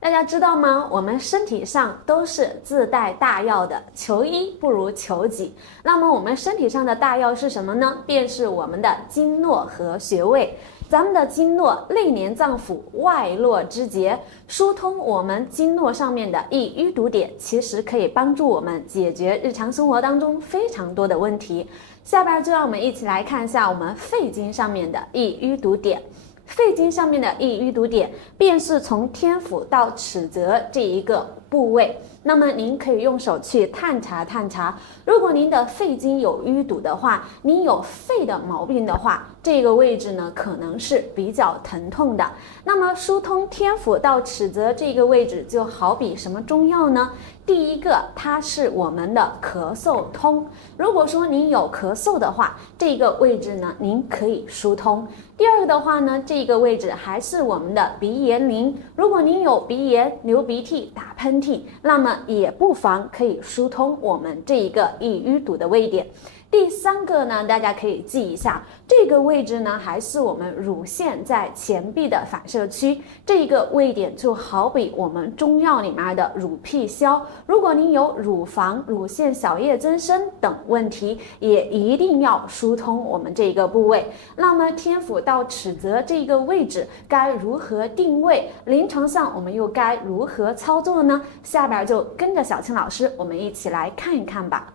大家知道吗？我们身体上都是自带大药的，求医不如求己。那么我们身体上的大药是什么呢？便是我们的经络和穴位。咱们的经络内连脏腑，外络之节，疏通我们经络上面的易淤堵点，其实可以帮助我们解决日常生活当中非常多的问题。下边就让我们一起来看一下我们肺经上面的易淤堵点。肺经上面的易淤堵点，便是从天府到尺泽这一个部位。那么您可以用手去探查探查，如果您的肺经有淤堵的话，您有肺的毛病的话，这个位置呢可能是比较疼痛的。那么疏通天府到尺泽这个位置，就好比什么中药呢？第一个，它是我们的咳嗽通。如果说您有咳嗽的话，这个位置呢，您可以疏通。第二个的话呢，这个位置还是我们的鼻炎淋。如果您有鼻炎、流鼻涕、打喷嚏，那么也不妨可以疏通我们这一个易淤堵的位点。第三个呢，大家可以记一下，这个位置呢还是我们乳腺在前壁的反射区，这个位点就好比我们中药里面的乳癖消。如果您有乳房、乳腺小叶增生等问题，也一定要疏通我们这个部位。那么天府到尺泽这个位置该如何定位？临床上我们又该如何操作呢？下边就跟着小青老师，我们一起来看一看吧。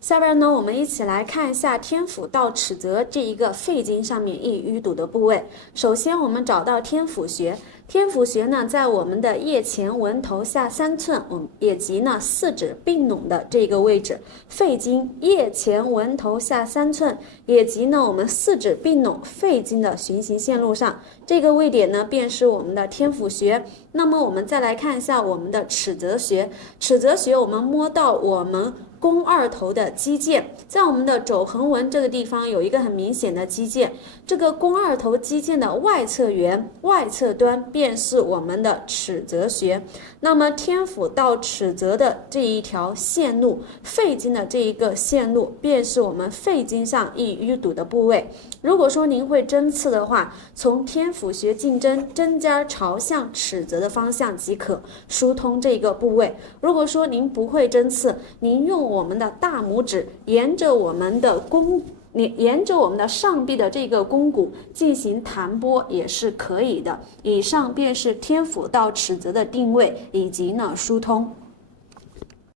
下边呢，我们一起来看一下天府到尺泽这一个肺经上面易淤堵的部位。首先，我们找到天府穴。天府穴呢，在我们的腋前纹头下3寸，也即呢四指并拢的这个位置。肺经腋前纹头下3寸，也即呢我们四指并拢肺经的循行线路上，这个位点呢便是我们的天府穴。那么我们再来看一下我们的尺泽穴。尺泽穴我们摸到我们肱二头的肌腱，在我们的肘横纹这个地方有一个很明显的肌腱，这个肱二头肌腱的外侧缘、外侧端便是我们的尺泽穴。那么天府到尺泽的这一条线路，肺经的这一个线路，便是我们肺经上易淤堵的部位。如果说您会针刺的话，从天府穴进针，针尖朝向尺泽的方向即可疏通这个部位。如果说您不会针刺，您用我们的大拇指沿着我们的上臂的这个肱骨进行弹拨也是可以的。以上便是天府到尺泽的定位以及呢疏通。